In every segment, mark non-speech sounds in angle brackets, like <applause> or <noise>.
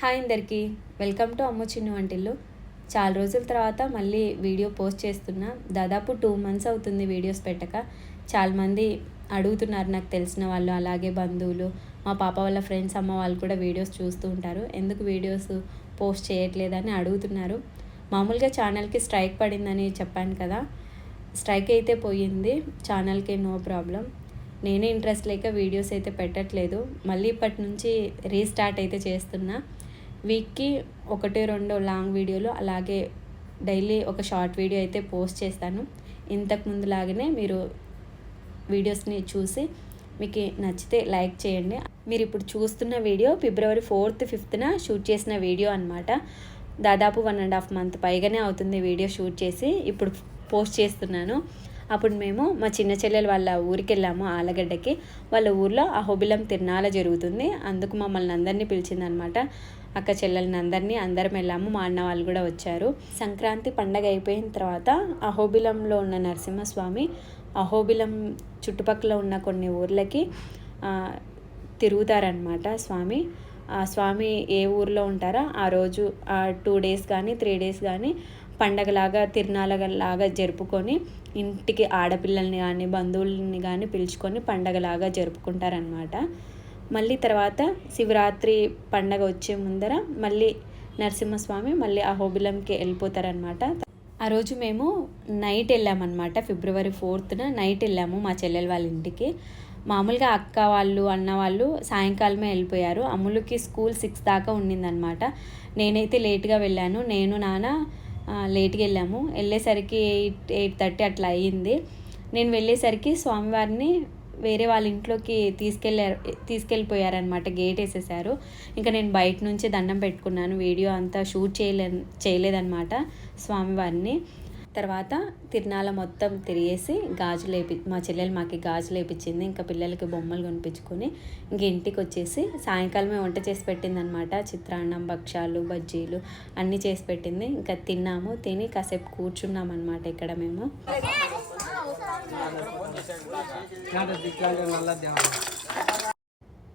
Hi అందరికీ. Welcome to అమ్మ చిన్ను వంటిల్లు. చాలా రోజుల తర్వాత మళ్ళీ వీడియో పోస్ట్ చేస్తున్నా. దాదాపు టూ మంత్స్ అవుతుంది వీడియోస్ పెట్టక. చాలామంది అడుగుతున్నారు నాకు తెలిసిన వాళ్ళు అలాగే బంధువులు. మా పాప వాళ్ళ ఫ్రెండ్స్ అమ్మ వాళ్ళు కూడా వీడియోస్ చూస్తూ ఉంటారు. ఎందుకు వీడియోస్ పోస్ట్ చేయట్లేదని అడుగుతున్నారు. మామూలుగా ఛానల్కి స్ట్రైక్ పడిందని చెప్పాను కదా. స్ట్రైక్ అయితే పోయింది. ఛానల్కి నో ప్రాబ్లం. నేనే ఇంట్రెస్ట్ లేక వీడియోస్ అయితే పెట్టట్లేదు. మళ్ళీ ఇప్పటి నుంచి రీస్టార్ట్ అయితే చేస్తున్నా. వీక్కి ఒకటి రెండు లాంగ్ వీడియోలు అలాగే డైలీ ఒక షార్ట్ వీడియో అయితే పోస్ట్ చేస్తాను. ఇంతకు ముందు లాగానే మీరు వీడియోస్ని చూసి మీకు నచ్చితే లైక్ చేయండి. మీరు ఇప్పుడు చూస్తున్న వీడియో ఫిబ్రవరి ఫోర్త్ ఫిఫ్త్న షూట్ చేసిన వీడియో అనమాట దాదాపు వన్ అండ్ హాఫ్ మంత్ పైగానే అవుతుంది వీడియో షూట్ చేసి ఇప్పుడు పోస్ట్ చేస్తున్నాను. అప్పుడు మేము మా చిన్న చెల్లెలు వాళ్ళ ఊరికి వెళ్ళాము ఆలగడ్డకి. వాళ్ళ ఊర్లో అహోబిలం తిరణాల జరుగుతుంది. అందుకు మమ్మల్ని అందరినీ పిలిచిందనమాట అక్క చెల్లెలని అందరినీ అందరం వెళ్ళాము. మా అన్న వాళ్ళు కూడా వచ్చారు. సంక్రాంతి పండగ అయిపోయిన తర్వాత అహోబిలంలో ఉన్న నరసింహస్వామి అహోబిలం చుట్టుపక్కల ఉన్న కొన్ని ఊర్లకి తిరుగుతారనమాట స్వామి. ఆ స్వామి ఏ ఊర్లో ఉంటారో? ఆ రోజు ఆ టూ డేస్ కానీ త్రీ డేస్ కానీ పండగలాగా తిరునాళ్ళలాగా జరుపుకొని ఇంటికి ఆడపిల్లల్ని కానీ బంధువుల్ని కానీ పిలుచుకొని పండగలాగా జరుపుకుంటారనమాట మళ్ళీ తర్వాత శివరాత్రి పండగ వచ్చే ముందర మళ్ళీ నరసింహస్వామి మళ్ళీ అహోబిలంకి వెళ్ళిపోతారనమాట ఆ రోజు మేము నైట్ వెళ్ళామన్నమాట ఫిబ్రవరి ఫోర్త్న నైట్ వెళ్ళాము మా చెల్లెల వాళ్ళ ఇంటికి. మామూలుగా అక్క వాళ్ళు అన్న వాళ్ళు సాయంకాలమే వెళ్ళిపోయారు. అమ్ములకి స్కూల్ సిక్స్ దాకా ఉండిందనమాట నేనైతే లేట్గా వెళ్ళాను నేను నాన్న లేట్గా వెళ్ళాము. వెళ్ళేసరికి ఎయిట్ ఎయిట్ థర్టీ అట్లా అయ్యింది. నేను వెళ్ళేసరికి స్వామివారిని వేరే వాళ్ళ ఇంట్లోకి తీసుకెళ్ళారు తీసుకెళ్ళిపోయారనమాట గేట్ వేసేసారు. ఇంకా నేను బయట నుంచి దండం పెట్టుకున్నాను వీడియో అంతా షూట్ చేయలే చేయలేదన్నమాట స్వామివారిని. తర్వాత తిరునాల మొత్తం తిరిగేసి గాజులు వేపి మా చెల్లెలు మాకు గాజులు వేపించింది ఇంకా పిల్లలకి బొమ్మలు కొనిపించుకొని ఇంక ఇంటికి వచ్చేసి సాయంకాలమే వంట చేసి పెట్టిందనమాట. చిత్రాన్నం భక్ష్యాలు బజ్జీలు అన్నీ చేసి పెట్టింది. ఇంకా తిన్నాము. తిని కాసేపు కూర్చున్నాం అనమాట ఇక్కడ మేము.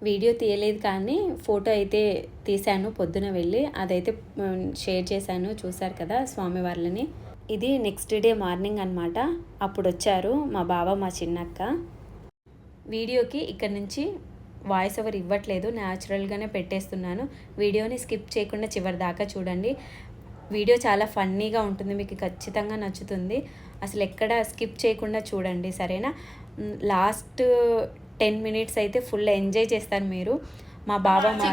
వీడియో తీయలేదు కానీ ఫోటో అయితే తీశాను. పొద్దున వెళ్ళి అదైతే షేర్ చేశాను. చూశారు కదా స్వామివార్లని ఇది నెక్స్ట్ డే మార్నింగ్ అనమాట అప్పుడు వచ్చారు మా బావ మా చిన్నక్క. వీడియోకి ఇక్కడ నుంచి వాయిస్ ఓవర్ ఇవ్వట్లేదు న్యాచురల్గానే పెట్టేస్తున్నాను. వీడియోని స్కిప్ చేయకుండా చివరి దాకా చూడండి. వీడియో చాలా ఫన్నీగా ఉంటుంది మీకు ఖచ్చితంగా నచ్చుతుంది. అసలు ఎక్కడ స్కిప్ చేయకుండా చూడండి సరేనా? లాస్ట్ టెన్ మినిట్స్ అయితే ఫుల్ ఎంజాయ్ చేస్తారు మీరు. మా బావ మా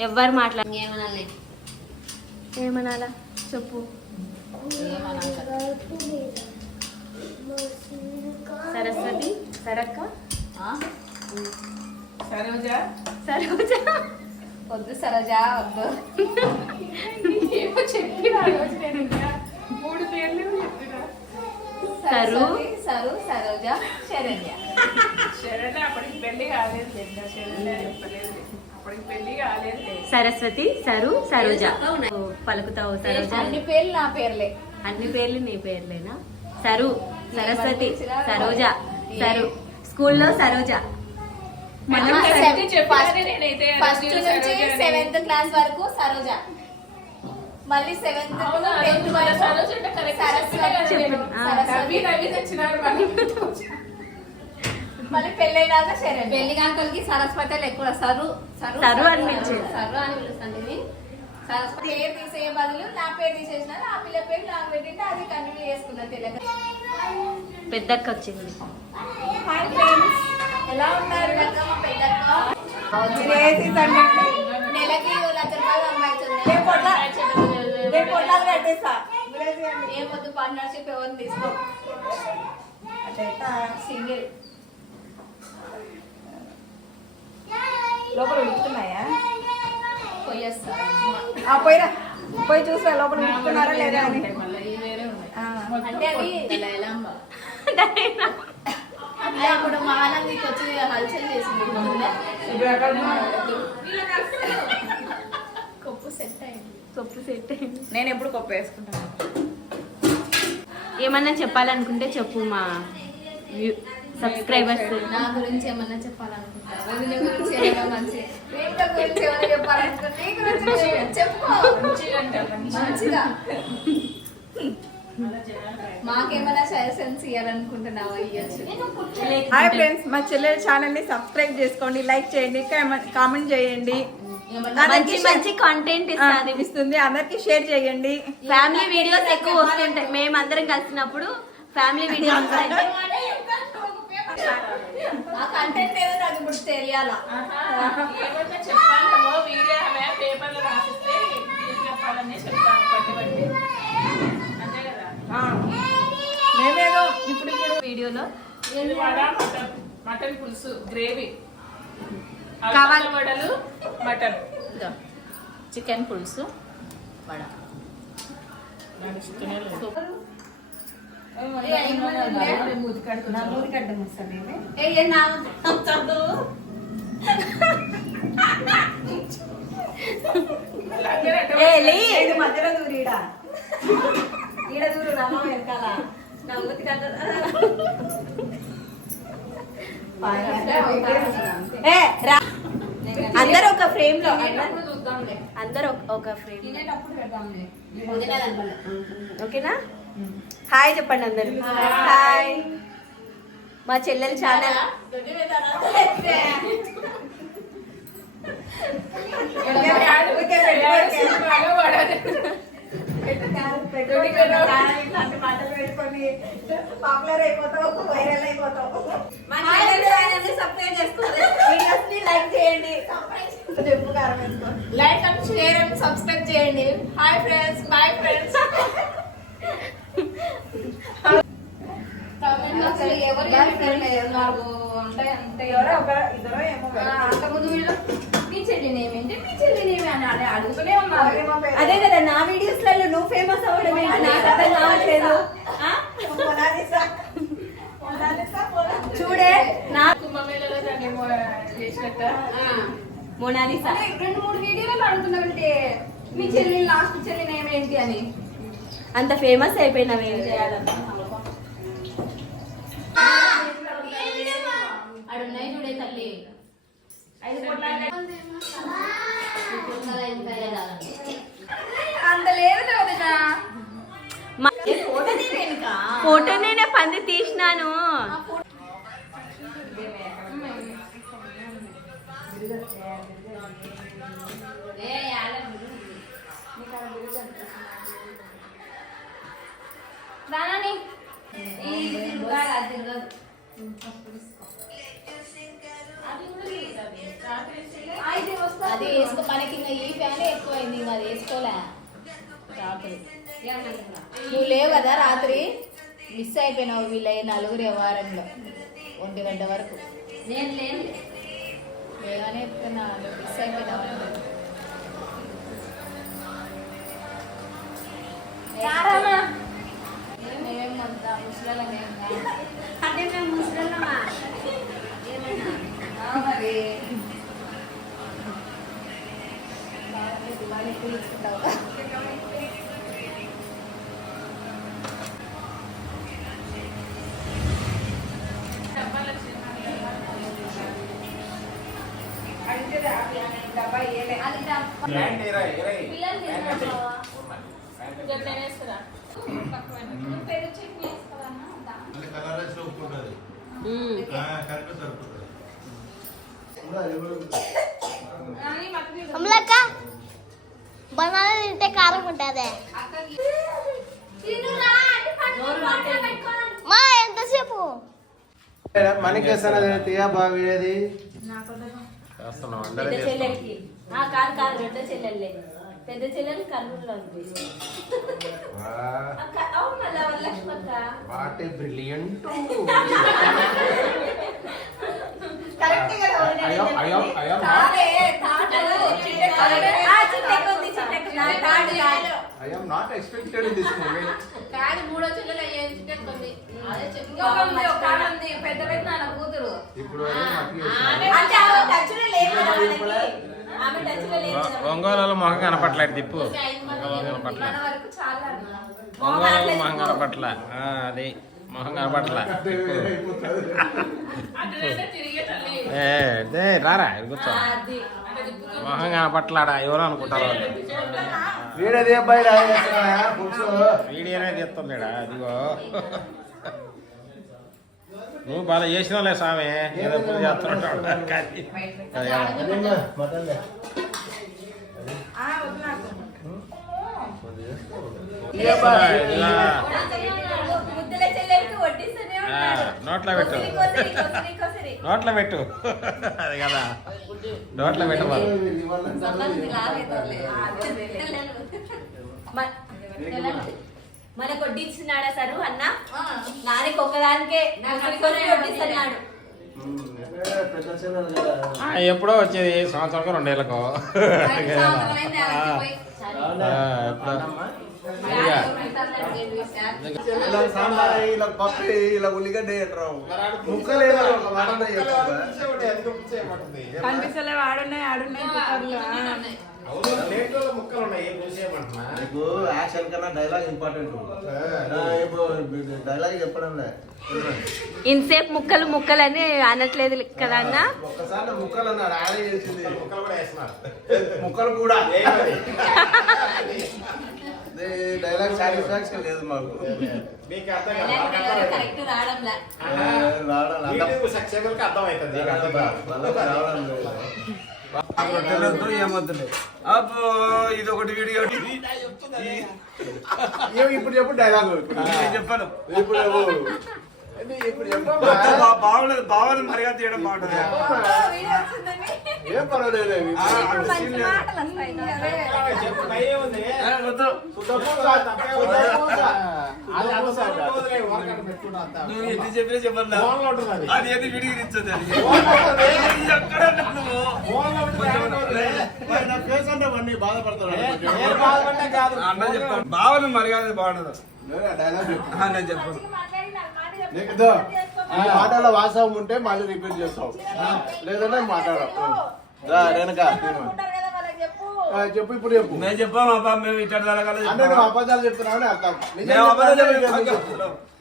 ఎవ్వరు మాట్లాడ ఏమనాలి ఏమనాలా? చెప్పు. సరస్వతి సరక్క. సరోజా. సరోజ. వద్దు సరోజ వద్దు. ఏమో చెప్పిన మూడు పేర్లు చెప్పిన. సరు. సరు సరోజ శరణ్య. శరణ అప్పటికి పెళ్ళి కాలేదు చెప్పలేదు. సరస్వతి సరు సరోజ. పలుకుతావు సరోజ? అన్ని పేర్లు నా పేర్లే. అన్ని పేర్లు నీ పేర్లేనా? సరు సరస్వతి సరోజ సరు. స్కూల్లో సరోజ. ఫస్ట్ నుంచి. సెవెంత్ క్లాస్ వరకు సరోజ. మళ్ళీ సెవెంత్. సరస్వతి. <laughs> నవ్వి నవ్వి తెచ్చినారు వాళ్ళు. మళ్ళీ పెళ్ళైనాక శరణ్య పెళ్ళి కాంకలకి సరస్వతి ఎక్కువ సరు సరు అని పిలిచేది. సరు అని పిలుస్తుంది సరస్వతి పేరు తీసే బదులు నా పేరు తీసేసిన ఆ పిల్ల పేరు నాకు పెట్టింటే అది కంటిన్యూ చేసుకున్నా తెలియక పెద్దక్క వచ్చింది ఎలా ఉన్నారు? పెద్దక్క. నెలకి లక్ష రూపాయలు సంపాదించింది. ఏ పొద్దు పార్ట్నర్షిప్ ఎవరు తీసుకో. సింగిల్. లోపల ఉడుకుతున్నాయా? పోయేస్తా. ఆ పోయిరా. పోయి చూసా లోపల ఉడుకుతున్నారా లేదా అని. అంటే అవి ఇప్పుడు మహానందికి వచ్చి హల్చల్ చేసింది కొప్పు సెట్ అయింది. పప్పు సెట్ అయింది. నేను ఎప్పుడు కొప్ప వేసుకుంటాను? ఏమన్నా చెప్పాలనుకుంటే చెప్పు మా సబ్స్క్రైబర్స్ నా గురించి ఏమన్నా చెప్పాలనుకుంటా వదిన గురించి ఏమైనా మంచి రేఖ గురించి ఏమైనా చెప్పాలనుకుంటా నీ గురించి చెప్పు మంచిగా. అంట మంచిగా మంచిగా. మాకేమైనా సజెషన్స్ ఇవ్వాలనుకుంటున్నావా ఇవ్వచ్చు హాయ్ ఫ్రెండ్స్ మా చెల్లెల ఛానల్ని సబ్స్క్రైబ్ చేసుకోండి లైక్ చేయండి కామెంట్ చేయండి. మంచి మంచి కంటెంట్ ఇస్తుంది. ఇస్తుంది. అందరికి షేర్ చేయండి. ఫ్యామిలీ వీడియోస్ ఎక్కువ వస్తుంటాయి. మేము అందరం కలిసినప్పుడు ఫ్యామిలీ <laughs> వీడియోస్ ఆ కంటెంట్ ఏదో నాకు ఇప్పుడు తెలియాలా? మేమేదో వీడియోలో మటన్ పులుసు గ్రేవీ. కావాలి. వడలు మటన్. చికెన్ పులుసు వడ. ఏ నా చదువు ఇది మధ్యలో దూరి ఈడ. ఈడ దూరు రమ్మ వెనకాల. నా మూతి కట్ట ఏ రా. అందరూ ఒక ఫ్రేమ్లో అందరు ఒక ఫ్రేమ్. ఓకేనా? హాయ్ చెప్పండి అందరు. హాయ్. మా చెల్లెల ఛానల్ పాపులర్ అయిపోతావు వైరల్ అయిపోతావు సబ్స్క్రైబ్ చేసుకోండి వీడియోస్ని లైక్ చేయండి. Like and share and subscribe చేయండి hi friends bye friends comment బాక్స్లో ఎవరు ఏమి పెట్టలేదు నాకు ఉంటాయి అంతే ఎవరో ఒక ఇద్దరు ఏమో అంతకుముందు వీళ్ళు మీ అని అడుగుతూనే ఉన్నారు. అదే కదా నా వీడియోస్లలో నువ్వు ఫేమస్ అవ్వడం ఏంటి నాకు అర్థం కావట్లేదు. ఆ? మొనాలిసా. మొనాలిసా, మొనాలిసా. చూడే నా కుంభమేళలో చేసినట్ట. మొనాలిసా. రెండు మూడు వీడియోలు అడుగుతున్నావంటే మీ చెల్లి లాస్ట్ చెల్లి నేమేంటి అని. అంత ఫేమస్ అయిపోయినావు ఏం చేయాలన్నా? ఫోటో నేనే పంది తీసినాను. అది వేసుకో మనకి ఇంకా ఈ ఫ్యాన్ ఎక్కువైంది అది వేసుకోలే. రాత్రి. నువ్వు లేవు కదా రాత్రి? మిస్ అయిపోయినావు వీళ్ళ నలుగురు వ్యవహారంలో ఒంటి గంట వరకు. నేను లేను లేవనే మిస్ అయిపోయినావు. అమలక్క బనానా తింటే కారం ఉంటుంది. మా ఎంతసేపు మనకేస్తానా తీయా బాగేది పెద్ద చెల్లెలకి ఆ, కాదు కాదు రెండో చెల్లెళ్ళే పెద్ద చెల్లెలు కర్నూలులో ఉంది. అక్క అవును మళ్ళా వరలక్ష్మి అక్క? వాట్ ఏ బ్రిలియంట్ కరెక్ట్ కదా అయ్యో అయ్యో అయ్యో తాడే, తాటలు, చిట్టెక్కలు. ఆ, చిట్టెక్క ఉంది, చిట్టెక్క ఉంది. నా తాడు కాదు. I am not expected this moment కాదు, మూడో చెల్లెలు అయ్యేది చిట్టెక్కుంది. అదే చెప్పు. ఇంకొక ఉంది, ఒక ఆడ ఉంది, పెద్ద పెద్ద కూతురు. ఇప్పుడు అంటే ఒంగోలు మొహం కనపట్లేదు తిప్పు ఒంగోలు. కనపట్లే. ఒంగోలు మొహం కనపట్ల అది. మొహం కనపట్లా ఏ దే రారా కూర్చో. మొహం కనపట్లాడా ఎవరు అనుకుంటారు బుక్స్ వీడియోనే తీస్తుందిడా అదిగో. నువ్వు బాగా చేసినావులే స్వామి. ఏదో పూజ కానీ నోట్లో పెట్టు. నోట్లో పెట్టు. అది కదా. నోట్లో పెట్టు మరి. మనకు వడ్డించినాడా సరు అన్న? నానికి ఒక్కదానికే వడ్డిస్తున్నాడు ఆ, ఎప్పుడో వచ్చేది సంవత్సరం రెండేళ్ళకో ఉల్లిగడ్డ ఆడున్నాయి ఆడున్నాయి నీకు యాక్షన్ కన్నా డైలాగ్ ఇంపార్టెంట్ ఇప్పుడు డైలాగ్ చెప్పడం లే ఇంతసేపు ముక్కలు ముక్కలు అని అనట్లేదు కదా అన్న? ఒక్కసారి ముక్కలు అన్నాడు ఆడే చేసింది. ముక్కలు కూడా వేస్తున్నారు. ముక్కలు కూడా. డైలాగ్ సాటిస్ఫాక్షన్ లేదు మాకు. మీకు అర్థం కాదు అర్థం అవుతుంది. రావడం అర్థం రావడం లేదు. అబ్బో ఇది ఒకటి వీడియో ఏం ఇప్పుడు చెప్పు డైలాగ్ చెప్పాను ఇప్పుడు బాగుండదు బాగుంది మర్యాద చేయడం బాగుంటుంది ఏం పర్వాలేదు అది. నువ్వు ఎన్ని చెప్పినా ఏది. ఎక్కడ నువ్వు బాధపడతాడు. అన్న చెప్తాను బాగుండదు. డైలాగ్ చెప్పు. ఆ, నేను చెప్పాను నీకు మాటలో వాస్తవం ఉంటే మళ్ళీ రిపీట్ చేస్తావు. లేదంటే మాట్లాడవు. ఆ, చెప్పు ఇప్పుడు చెప్పు. మేము చెప్పాము అబ్బా మేము ఇట్లా జరగాలి అంటే నువ్వు అబద్ధాలు చెప్తున్నావు అని అర్థం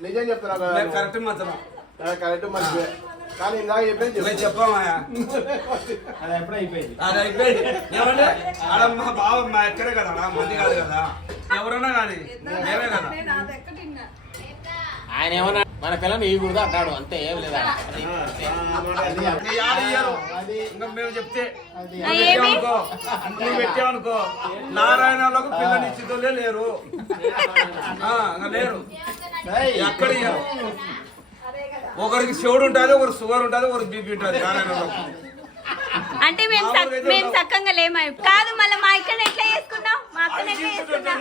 నిజం చెప్తున్నావు. కరెక్ట్ మాత్రం కరెక్ట్ మంచిదే కానీ ఇందాక చెప్పేది. చెప్పామయ్యా <laughs> అది ఎప్పుడో అయిపోయింది. అది అయిపోయింది. ఏమంటే మా బావ మా ఎక్కడే కదా? మంది కాదు కదా? ఎవరన్నా కానీ? మేమే కదా నేను అది ఎక్కడ తిన్నా ఆయన ఏమన్నా మన పిల్లని ఈ గురిదా అంటాడు. అంతే ఏం లేదా మేము చెప్తే నువ్వు ఏమి? పెట్టావనుకో నారాయణలోకి పిల్లని ఇచ్చితోలే లేరు. ఆ, ఇంకా లేరు. ఎక్కడ ఇయ్యరు? ఒకరికి శివుడు ఉంటుంది ఒకరికి షుగర్ ఉంటుంది ఒకరికి బీపీ ఉంటుంది నారాయణలో. అంటే మేము మేము సక్కంగా లేమా కాదు మళ్ళీ మా ఇక్కడ ఎట్లా చేసుకున్నావు? మా అక్కని ఎట్లా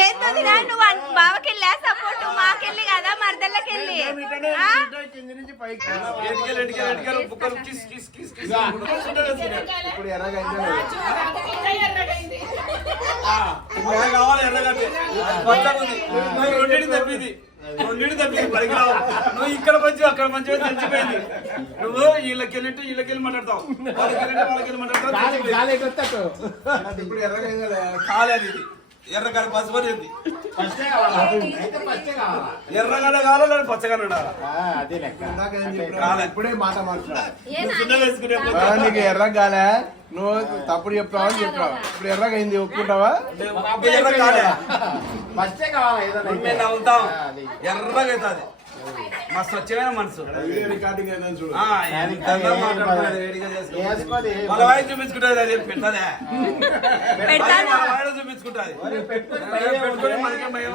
ఏంటది రా నువ్వు బావకెళ్ళా ఇప్పుడు ఎర్రగైంది. ఏం కావాలి నువ్వు రెండింటి తప్పింది. రెండింటి తప్పింది పైకి రావు. నువ్వు ఇక్కడ మంచి అక్కడ మంచిగా తెచ్చిపోయింది నువ్వు వీళ్ళకి వెళ్ళిట్టు వీళ్ళకి వెళ్ళి మాట్లాడతావు. వాళ్ళకి వెళ్ళిట్టు వాళ్ళకి వెళ్ళి మాట్లాడతావు. ఇప్పుడు ఎర్రగా అయిందా కాలేదు ఇది. ఎర్రగడ్డ పసుపని ఉంది. ఫస్టే కావాలా? అయితే ఫస్టే కావాలా? ఎర్రగడ్డ కావాలి లేదా పచ్చగడ్డ ఉండాలా? ఆ, అదే లెక్క. ఇందాక ఏం చెప్పినావు? కాలే. ఇప్పుడే మాట మార్చావు నువ్వు చిన్న వేసుకునే ఆ, నీకు ఎర్రగా కాలే నువ్వు తప్పుడు చెప్తావా అని చెప్పావు ఇప్పుడు ఎర్రగా అయింది ఒప్పుకుంటావా? ఎర్ర కాలే ఫస్టే కావాలా? ఏదైనా మా స్వచ్ఛమైన మనసు. వాళ్ళ వాయిస్ చూపించుకుంటుంది అది పెట్టదే చూపించుకుంటుంది. పెట్టుకొని మనకేం భయం?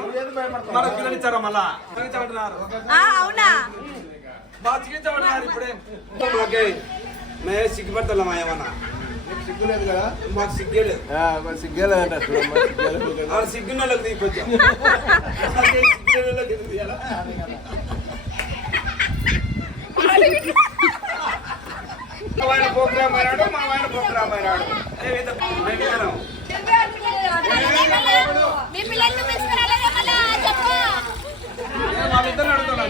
మన పిల్లలు ఇచ్చారా మళ్ళా? అవునా? చికిత్సపడుతున్నారు ఇప్పుడే. ఓకే. మేము సిగ్గుపడతాం ఏమన్నా. సిగ్గులేదు కదా? మాకు సిగ్గేలేదు సిగ్గేలేదు సిగ్గున్న వాళ్ళకి <laughs> వాళ్ళకి ఆయన ప్రోగ్రామ్ అయినాడు మా ఆయన ప్రోగ్రామ్ అయినాడు మేమిద్దరం మేమిద్దరం మీ పిల్లల్ని తీసుకురాలేదా మళ్ళా చెప్పు వాళ్ళిద్దరు అడుగుతున్నా.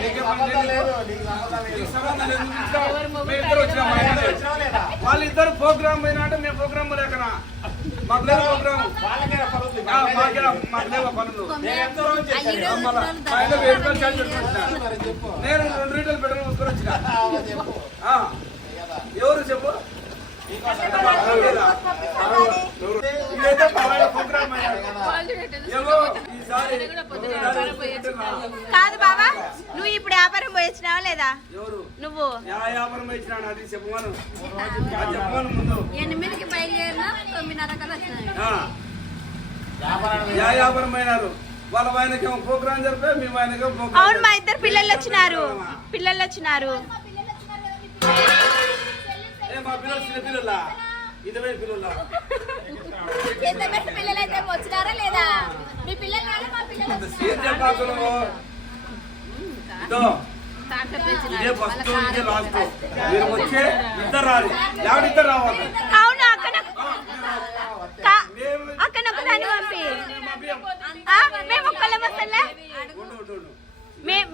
వాళ్ళిద్దరు ప్రోగ్రామ్ పోయినా అంటే మేము ప్రోగ్రామ్ లేకనా ప్రోగ్రామ్? మా పెట్టుకుంటున్నా. నేను రెండు లీటర్లు పెట్రోల్ కొనుక్కొని వచ్చిన. ఆ, ఎవరు చెప్పు? ఇదైతే పలానా ప్రోగ్రామ్ అయ్యాడు. ఏమో ఈసారి కాదు బావా నువ్వు ఇప్పుడు వ్యాపారం పోయించినావా లేదా? ఎవరు? నువ్వు. యా వ్యాపారం ఇచ్చినాడు అది చెప్పమను. అది చెప్పమను ముందు. ఎనిమిదికి బయలుదేరినా తొమ్మిదిన్నర కల్లా వచ్చినాయి ఆ. యా వ్యాపారం అయినారు వాళ్ళ ఆయనకేమో ప్రోగ్రామ్ జరిపే మేము ఆయనకేమో ప్రోగ్రామ్ అవును మా ఇద్దరు పిల్లలు వచ్చినారు. పిల్లలు వచ్చినారు. ఏ మా పిల్లలు చిన్న పిల్లలా ఇదమే పిల్లలా. పిల్లలు అయితే వచ్చినారా లేదా? మీ పిల్లలు కాదు, మా పిల్లలు ఏం చెప్పాకు నువ్వు ఇదో. ఇదే ఫస్ట్ ఇదే లాస్ట్ మీరు వచ్చే ఇద్దరు రాలి ఎవడు ఇద్దరు రావాలి? అవును అక్కడ అక్కడ ఒకదాన్ని పంపి. మేము ఒక్కళ్ళం వస్తలే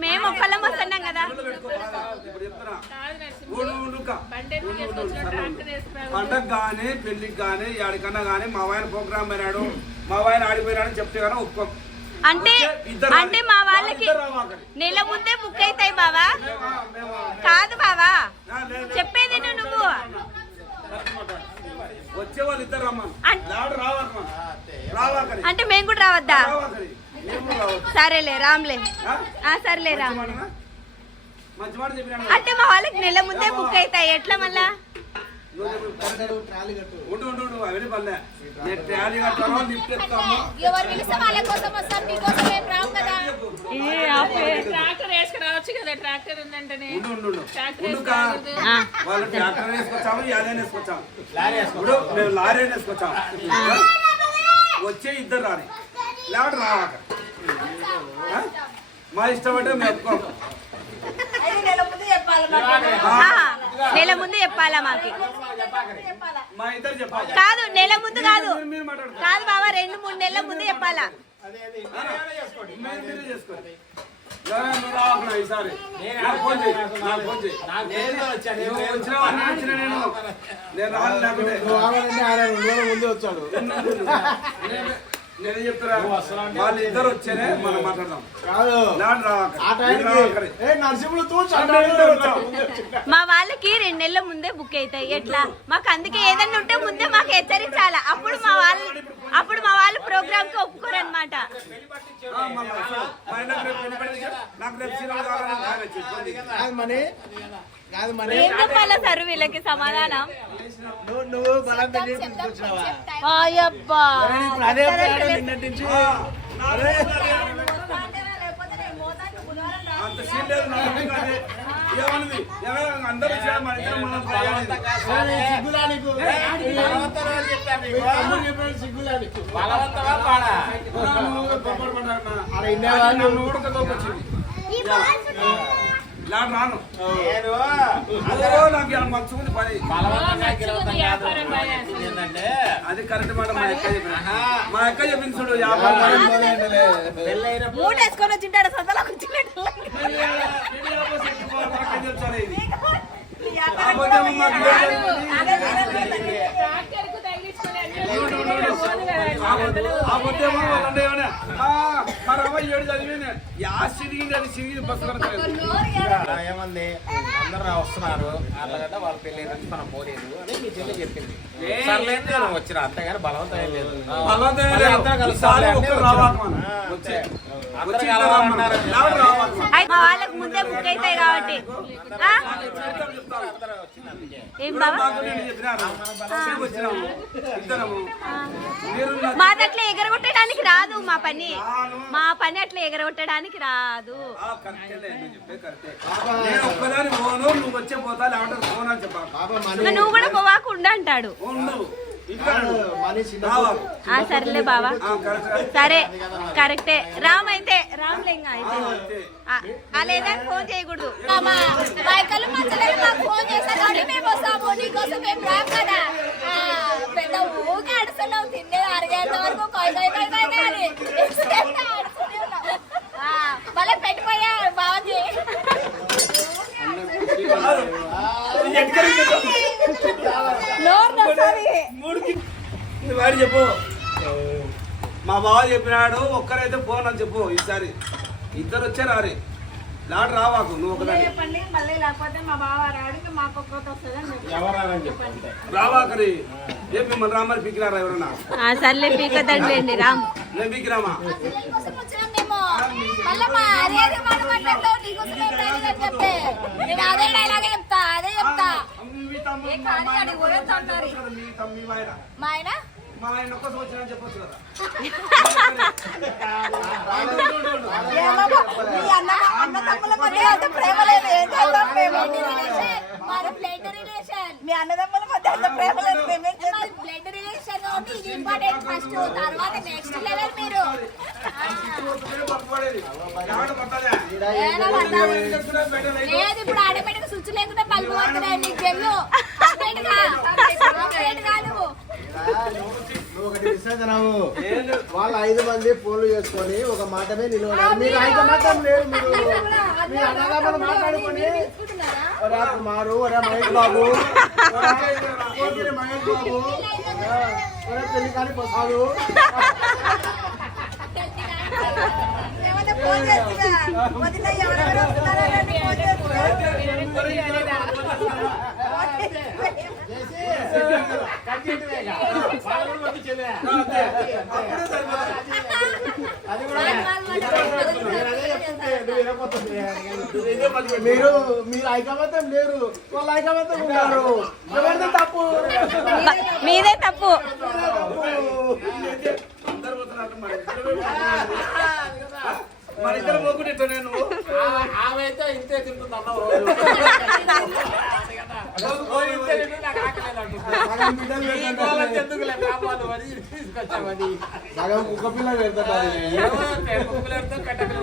మేము ఒక్కళ్ళం వస్తున్నాం కదా. ఇప్పుడు పెట్టుకో బాగా. ఇప్పుడు చెప్తున్నా ఉండు ఉండు కా. బండి ఎందుకు వేసుకొచ్చిన ట్రాక్టర్ వేసుకురా పండగ కానీ పెళ్ళికి కానీ ఎక్కడికన్నా కానీ మా ఆయన ప్రోగ్రామ్ అయినాడు మా ఆయన ఆడిపోయినాడు చెప్తే కానీ ఒప్పుకో. అంటే అంటే మా వాళ్ళకి. నెల ముందే బుక్ అవుతాయి బావా? కాదు బావా. చెప్పేది నువ్వు. నువ్వు వచ్చే వాళ్ళు ఇద్దరు అంటే మేము కూడా రావద్దా? సరేలే రామ్లే. సరేలే రామ్ అంటే మా వాళ్ళకి నెల ముందే బుక్ అవుతాయి ఎట్లా మళ్ళా? ట్రాక్టర్ వేసుకురావచ్చు కదా ట్రాక్టర్ ఉందంటేనే. వాళ్ళు ట్రాక్టర్ వేసుకొచ్చాము యాదైనా వేసుకొచ్చాము మేము లారీ వేసుకొచ్చాము వచ్చే ఇద్దరు రాని. లేకపోతే రావాక? మా ఇష్టం అంటే మేము నెల ముందు చెప్పాలా మాకి? మా ఇద్దరు చెప్పాలి. కాదు నెల ముందు కాదు. మీరు- మీరు మాట్లాడుకోండి కాదు బావా రెండు మూడు నెలల ముందు చెప్పాలా? నేను నేను రాను లేకుంటే. ముందే వచ్చాడు. నేను- నేను చెప్తున్నా వాళ్ళు ఇద్దరు వచ్చేనే మనం మాట్లాడదాం. మా వాళ్ళకి రెండు నెలల ముందే బుక్ అవుతాయి. ఎట్లా? మాకు అందుకే ఏదన్నా ఉంటే ముందే మాకు హెచ్చరించాలా? అప్పుడు మా వాళ్ళు అప్పుడు మా వాళ్ళు ప్రోగ్రామ్కి ఒప్పుకోరు అనమాట ఏం చెప్పాలా సార్ వీళ్ళకి సమాధానం? నువ్వు బలం అయ్యబ్బా అదే అంత సీన్ లేదు. ఏమన్నది ఏమైనా అందరూ వచ్చారు లాడ్ రాను ఓ, నాకు ఇలా మంచుకుంది పని. బాగా. అది కరెక్ట్ మాట మా అక్క చెప్పిన. మా అక్క చెప్పింది చూడు వ్యాపారం మూట వేసుకొని వచ్చింటాడు చెప్తాను ఇది. ఏడు చదివింది యా సిరిగింది అది సిరిగి బస్సు ఏమంది? అందరూ వస్తున్నారు. అట్లగడ్డ వాళ్ళ పెళ్ళి నుంచి మనం పోలేదు అని మీ చెల్లి చెప్పింది. సర్లేదు నేను వచ్చిన అంతేగాని బలవంతం లేదు. బలవంతం? మా వాళ్ళకి ముందే బుక్ అవుతాయి కాబట్టి. ఏం ఇప్పుడు మాది అట్లా ఎగరగొట్టడానికి రాదు మా పని. మా పని అట్లా ఎగరగొట్టడానికి రాదు. నువ్వు కూడా పోవాకుండా అంటాడు. ఆ సర్లే బావా. ఆ, కరెక్ట్ కరెక్ట్. సరే కరెక్టే. రామ్ అయితే రామ్ లేంగా అయితే. ఆ, ఆ లేదా ఫోన్ చేయకూడదు. మైకలు మాకు ఫోన్ మేము వస్తాము. నీకోసం మేము కదా. పెద్ద తినేది అరిగేంత వరకు అని. మళ్ళీ పెట్టిపోయా బాగుంది ఎక్కడికి వెళ్తావు? వాడి చెప్పు మా బావ చెప్పినాడు ఒక్కరైతే ఫోన్ అని చెప్పు ఈసారి ఇద్దరు వచ్చారు అరే లాట రావాకు నువ్వు ఒకదాని చెప్పండి మళ్ళీ లేకపోతే మా బావ రాడికి మాకు ఒక్కటి వస్తుందని చెప్పండి రావాకరి ఏం మిమ్మల్ని రామని పిక్కినారా ఎవరన్నా సర్లే పీకదండి రామ్ నేను పీకిరామా అదే చెప్తా అదే చెప్తా మీ ఆయన మీ ఆయన మా ఆయన మా ఆయన ఒక్క సంవత్సరం చెప్పొచ్చు కదా మీ అన్నదమ్ముల మధ్య అంత ప్రేమ లేదు బ్లడ్ రిలేషన్ ఇది ఇంపార్టెంట్ ఫస్ట్ తర్వాత నెక్స్ట్ లెవెల్ మీరు లేదు ఇప్పుడు ఆటోమేటిక్ స్విచ్ లేకుండా బల్బు వాళ్ళ ఐదు మంది ఫోన్లు చేసుకొని ఒక మాటమే నిలవడారు మీరు ఐదు మాత్రం లేరు మీరు మీ అన్నదమ్ములు మాట్లాడుకొని కుమారు మహేష్ బాబు మహేష్ బాబు పెళ్ళి కాని ప్రసాదు మీరు మీరు ఐకమత్యం లేరు. వాళ్ళు ఐకమత్యం ఉన్నారు. ఎవరిది తప్పు. మీదే తప్పు. మరి ఇద్దరు ఇట్లా నేను ఆమె అయితే ఇంతే తింటుంది అన్న <laughs> సగం కుక్క పిల్ల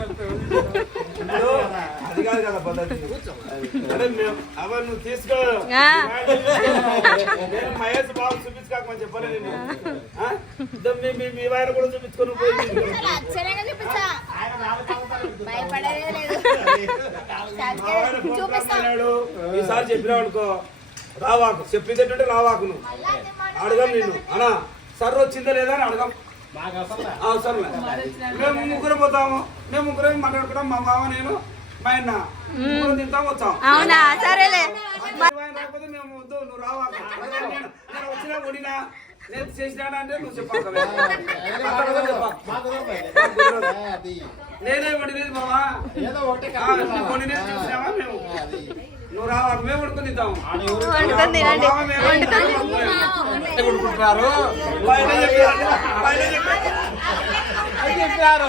ఇప్పుడు అది కాదు కదా పద్ధతి మేము అవన్నీ నువ్వు తీసుకో ఆ. నేను మహేష్ బాబు చూపించుకోకమని చెప్పలే నేను మీ వారిని కూడా చూపించుకొని పోయి ఈసారి చెప్పినావు అనుకో రావాకు. చెప్పిందంటే రావాకు నువ్వు అడగం నేను అనా సర్ర వచ్చిందా లేదా అని అడగం. అవసరం మేము ముగ్గురు పోతాము. మేము ముగ్గురు మాట్లాడుకుంటాం. మా మామ నేను మా ఆయన. ముగ్గురు తింటాం వచ్చాం. అవునా? సరేలే. మీ ఆయన రాకపోతే మేము వద్దు. నువ్వు నేను. నేను వచ్చినా కొడినా నేను చేసినా అంటే నువ్వు చెప్పాలి నేనే వండినది మామా. ఏదో ఒకటి ఆ, నువ్వు వండినది చూసినావా మేము? నువ్వు రావాలి మేము వండుకొని తింటాము తినండి చెప్పారు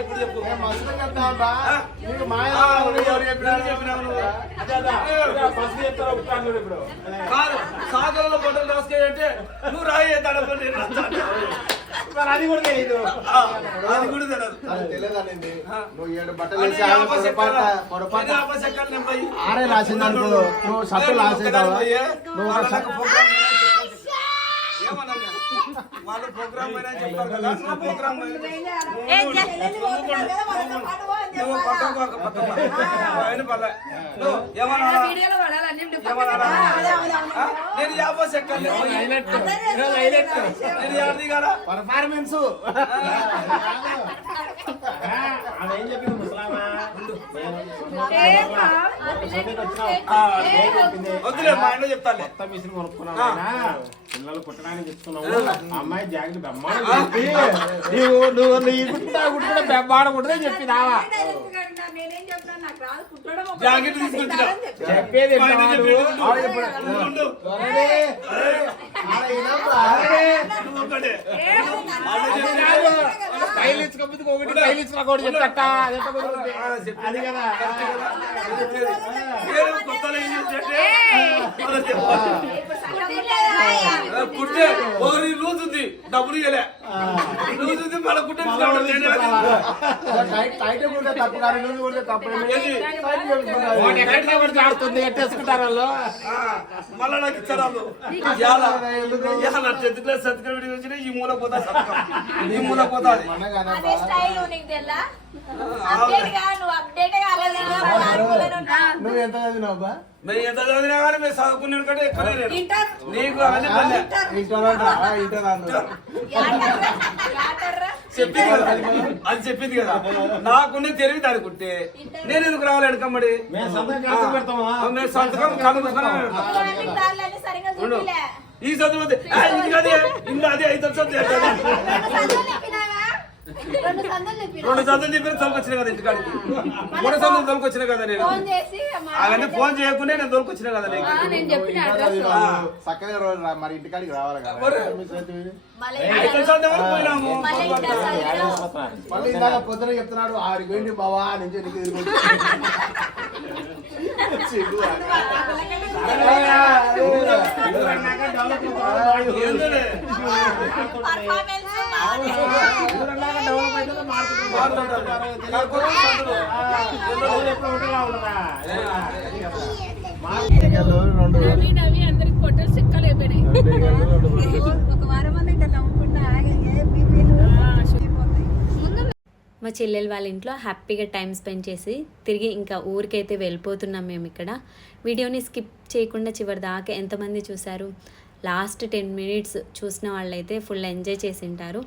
ఇప్పుడు చెప్పు కాదు సాగరంలో బట్టలు నువ్వు రాయే తడప నేను రాస్తాను. మరి అది కూడా తెలియదు ఆ, అది కూడా తెలియదు అది తెలియదండి నువ్వు ఏడు బట్టలు వేసి పొరపాటు పొరపాటు. ఇది అపశకునాలు నెంబయి. ఆరే రాసింది అనుకో నువ్వు సత్తు రాసేదావా నువ్వు ఒక వాళ్ళకు సత్తు ప్రోగ్రామ్ అయినా చెప్పొచ్చు. ఏమన్నా నేను? వాళ్ళు ప్రోగ్రామ్ అయినా చెప్తారు కదా నువ్వు ప్రోగ్రామ్? నేను యాభై సెకండ్ నేను యాభై కదా పర్ఫార్మెన్స్ చెప్పింది ముసలామా వద్దులే మా ఆయన చెప్తాను కొత్త మిషన్ కొనుక్కున్నాను. పిల్లలు కుట్టడానికి ఇస్తున్నాము అమ్మాయి జాకెట్ బెమ్మాడ నువ్వు నువ్వు నీ కుట్టా కుట్టుకుంటే బెమ్మాడ జాకెట్ తీసుకొచ్చినా చెప్పేది మా ఆయన వింటావా చెప్పేది అది కదా. కుట్టే. ఒకరి లూజ్ ఉంది. డబ్బులు ఇవ్వలే లూజ్ ఉంది మళ్ళీ కుట్టే టైట్ టైట్ ఉంటే తప్పు. కానీ తప్పు. ఆడుతుంది? ఎట్టేసుకుంటారు వాళ్ళు? మళ్ళీ నాకు ఇచ్చారు వాళ్ళు. వచ్చిన ఈ మూల పోతా. ఈ మూల పోతాది నువ్వు ఎంత చదివినావు అబ్బా? మేము ఎంత చదివినా కానీ మేము కంటే ఎక్కువ నీకు ఇంటర్? చెప్పింది కదా అది చెప్పింది కదా. నాకున్న తెలివి దానికి ఉంటే నేను ఎందుకు రావాలి వెనకమ్మడి? మేము సంతకం ఈ చదువు ఇది కాదు ఇందులో అదే ఐదు చదువు రెండు సందులు చెప్పినా తొలకొచ్చిన కదా ఇంటికాడికి మూడు చదువులు తొలకొచ్చిన కదా నేను ఫోన్ చేసి అవన్నీ ఫోన్ చేయకుండా నేను తొలకొచ్చిన కదా నేను మరి ఇంటికాడికి రావాలి కదా పొద్దున చెప్తున్నాడు ఆడికి వెళ్ళి బావా నుంచి. పర్ఫార్మెన్స్ బాగుంది. కాకపోతే చదువు. నవి నవి అందరికి ఫోటోలు సిక్కలు అయిపోయినాయి ఒక వారం మంది ఇట్లా నవ్వుకుంటా ఏ బీపీలు మా చెల్లెలు వాళ్ళ ఇంట్లో హ్యాపీగా టైం స్పెండ్ చేసి తిరిగి ఇంకా ఊరికైతే వెళ్ళిపోతున్నాం మేము ఇక్కడ. వీడియోని స్కిప్ చేయకుండా చివరి దాకా ఎంతమంది చూశారు? లాస్ట్ టెన్ మినిట్స్ చూసిన వాళ్ళైతే ఫుల్ ఎంజాయ్ చేసి ఉంటారు.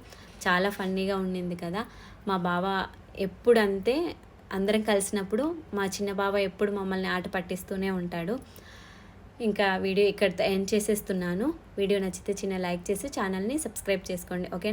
చాలా ఫన్నీగా ఉండింది కదా. మా బావ ఎప్పుడంతే అందరం కలిసినప్పుడు మా చిన్న బావ ఎప్పుడు మమ్మల్ని ఆట పట్టిస్తూనే ఉంటాడు. ఇంకా వీడియో ఇక్కడ ఎండ్ చేసేస్తున్నాను. వీడియో నచ్చితే చిన్న లైక్ చేసి ఛానల్ని సబ్స్క్రైబ్ చేసుకోండి. ఓకేనా?